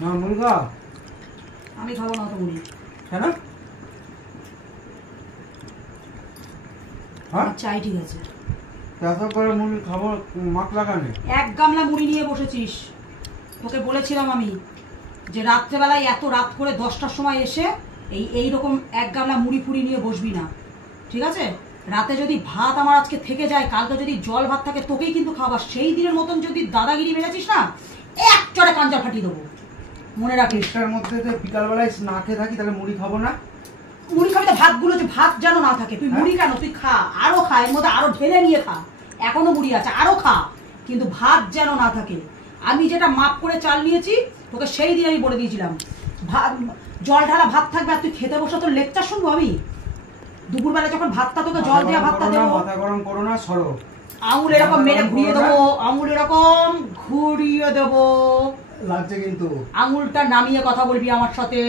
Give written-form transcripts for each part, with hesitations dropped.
না মুড়ি খা। আমি খাবো না তো মুড়ি। কেন? হ্যাঁ চাই, ঠিক আছে। এত করে মুড়ি খাবো, মাছ লাগানে। এক গামলা মুড়ি নিয়ে বসেছিস। তোকে বলেছিলাম আমি যে রাত্রেবেলায় এত রাত করে 10টার সময় এসে এইরকম এক গামলা মুড়ি ফুড়ি নিয়ে বসবি না, ঠিক আছে? রাতে যদি ভাত আমার আজকে থেকে যায়, কালকে যদি জল ভাত থাকে তোকেই কিন্তু খাবার। সেই দিনের মতন যদি দাদাগিরি মেরেছিস না, এক চড়ে কাঞ্জা ফাটিয়ে দেবো, মনে রাখিস। এটার মধ্যে যে বিকালবেলায় না খেয়ে থাকি তাহলে মুড়ি খাবো না? মুড়ি খাবি তো ভাতগুলো, যে ভাত যেন না থাকে। তুই মুড়ি কেন, তুই খা, আরো খা, এর মধ্যে আরো ঢেলে নিয়ে খা, এখনো মুড়ি আছে, আরো খা, কিন্তু ভাত যেন না থাকে। আমি যেটা মাপ করে চাল নিয়েছি তোকে সেই দিন আমি বলে দিয়েছিলাম, জল ঢালা ভাত থাকবে আর তুই খেতে বসে তোর লেকচার শুনবো আমি? দুপুরবেলা যখন ভাতটা তোকে জল দেওয়া ভাতটা দেবো, মাথা গরম করো না, সরো। আঙুল এরকম মেরে ঘুরিয়ে দেবো, আঙুল এরকম ঘুরিয়ে দেবো, লাগছে কিন্তু। আঙুলটা নামিয়ে কথা বলবি আমার সাথে।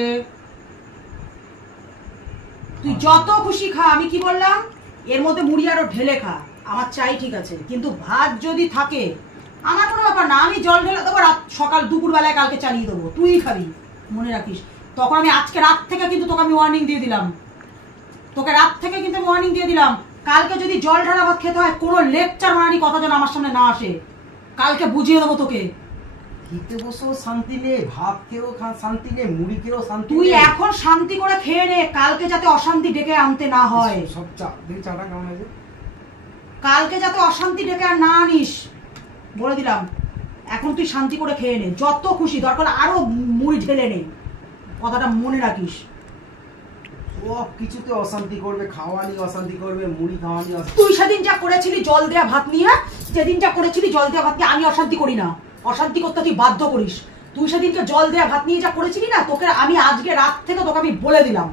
তুই যত খুশি খা, আমি কি বললাম, এর মধ্যে মুড়ি আরো ঢেলে খা, আমার চাই, ঠিক আছে? কিন্তু ভাত যদি থাকে আমার কোনো ব্যাপার না, আমি জল ঢেলে দেবো, রাত সকাল দুপুর বেলায় কালকে চালিয়ে দেবো, তুই খাবি, মনে রাখিস। তখন আমি আজকে রাত থেকে কিন্তু তোকে আমি ওয়ার্নিং দিয়ে দিলাম, তোকে রাত থেকে কিন্তু আমি ওয়ার্নিং দিয়ে দিলাম, কালকে যদি জল ঢালা ভাত খেতে হয় কোনো লেকচার মারানি কথা যেন আমার সামনে না আসে, কালকে বুঝিয়ে দেবো তোকে। খেতে বসেও শান্তি নেই, ভাত খেয়েও শান্তি নেই, মুড়ি খেয়েও শান্তি। তুই এখন শান্তি করে খেয়ে নে, কালকে যাতে অশান্তি ডেকে আনতে না হয়। সব দেখি চাটা কেমন আছে, কালকে যাতে অশান্তি ডেকে আর না আনিস, বলে দিলাম। এখন তুই শান্তি করে খেয়ে নে, যত খুশি, দরকার আরো মুড়ি ঢেলে নে, কথাটা মনে রাখিস। সব কিছুতে অশান্তি করবে, খাওয়া নিয়ে অশান্তি করবে, মুড়ি খাওয়া নিয়ে অশান্তি। তুই সেদিন যা করেছিলি জল দেয়া ভাত নিয়ে, যেদিন যা করেছিলি জল দেয়া ভাত নিয়ে, আমি অশান্তি করি না, অশান্তি করতে তুই বাধ্য করিস। তুই সেদিনকে জল দেয়া ভাত নিয়ে যা করেছিলি না, তোকে আমি আজকে রাত থেকে তোকে আমি বলে দিলাম,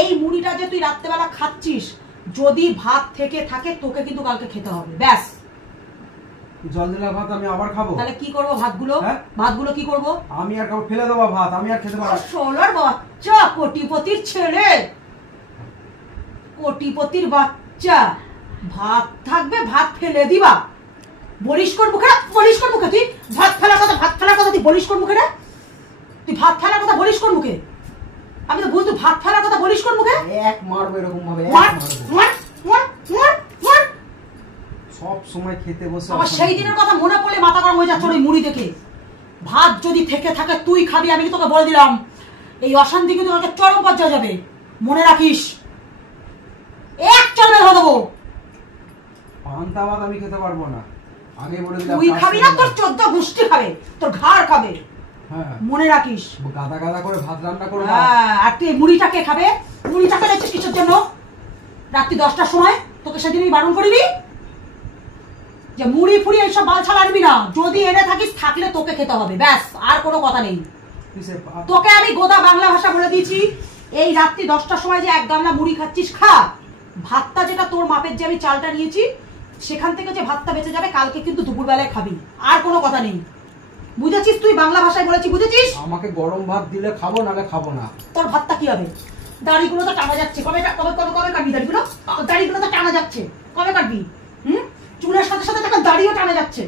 এই মুড়িটা যে তুই রাত্রেবেলা খাচ্ছিস, যদি ভাত থেকে থাকে তোকে কিন্তু কালকে খেতে হবে, ব্যাস। জল দিলা ভাত আমি আবার খাবো? তাহলে কি করবো ভাতগুলো? ভাতগুলো কি করবো? আমি আর খাবো, ফেলে দেবো ভাত, আমি আর খেতে পারবো না। সোলার বাচ্চা, কোটিপতির ছেলে, কোটিপতির বাচ্চা, ভাত থাকবে ভাত ফেলে দিবা, বলিস কর মুখে, বলিস কর মুখে, তুই ভাত ফেলার কথা, ভাত ফেলার কথা তুই বলিস কর মুখে রে, তুই ভাত ফেলার কথা বলিস কর মুখে, আমি তো বলছি তুই ভাত ফেলার কথা বলিস কর মুখে। এক মারবো এরকম ভাবে, সব সময় খেতে বসে আমার সেই দিনের কথা মনে পড়লে মাথা গরম হয়ে যাচ্ছে ওই মুড়ি দেখে। ভাত যদি থেকে থাকে তুই খাবি, আমি তোকে বলে দিলাম, এই অশান্তি কিন্তু তোকে চরম পর্যায়ে যাবে, মনে রাখিস। এক চরমে ধরে দেবো। পান্তা ভাত আমি খেতে পারবো না, আগে বলে দিলাম। তুই খাবি না, তোর 14 গোষ্ঠী খাবে, তোর ঘাড় খাবে, হ্যাঁ মনে রাখিস। গাদা গাদা করে ভাত রান্না করবো। আর তুই মুড়িটাকে খাবে, মুড়িটাকে দেখছিস কিসের জন্য? রাত্রি 10টার সময় তোকে সেদিন আমি বারণ করিনি যে মুড়ি ফুড়ি এইসব বালছাল আনবি না, যদি এনে থাকিস থাকলে তোকে খেতে হবে, ব্যাস, আর কোনো কথা নেই। তোকে আমি গোদা বাংলা ভাষা বলে দিয়েছি, এই রাত্রি 10টার সময় যে এক গামলা মুড়ি খাচ্ছিস খা, ভাতটা যেটা তোর মাপের যে আমি চালটা নিয়েছি সেখান থেকে যে ভাতটা বেঁচে যাবে কালকে কিন্তু দুপুরবেলায় খাবি, আর কোনো কথা নেই, বুঝেছিস? তুই বাংলা ভাষায় বলেছি, বুঝেছিস? আমাকে গরম ভাত দিলে খাবো, নালে খাবো না। তোর ভাতটা কি হবে? দাড়িগুলো তো টানা যাচ্ছে, কবে কবে কবে কবে কাটবি দাড়িগুলো? দাড়িগুলো তো টানা যাচ্ছে, কবে কাটবি? চুলের সাথে সাথে দাড়িও টানা যাচ্ছে।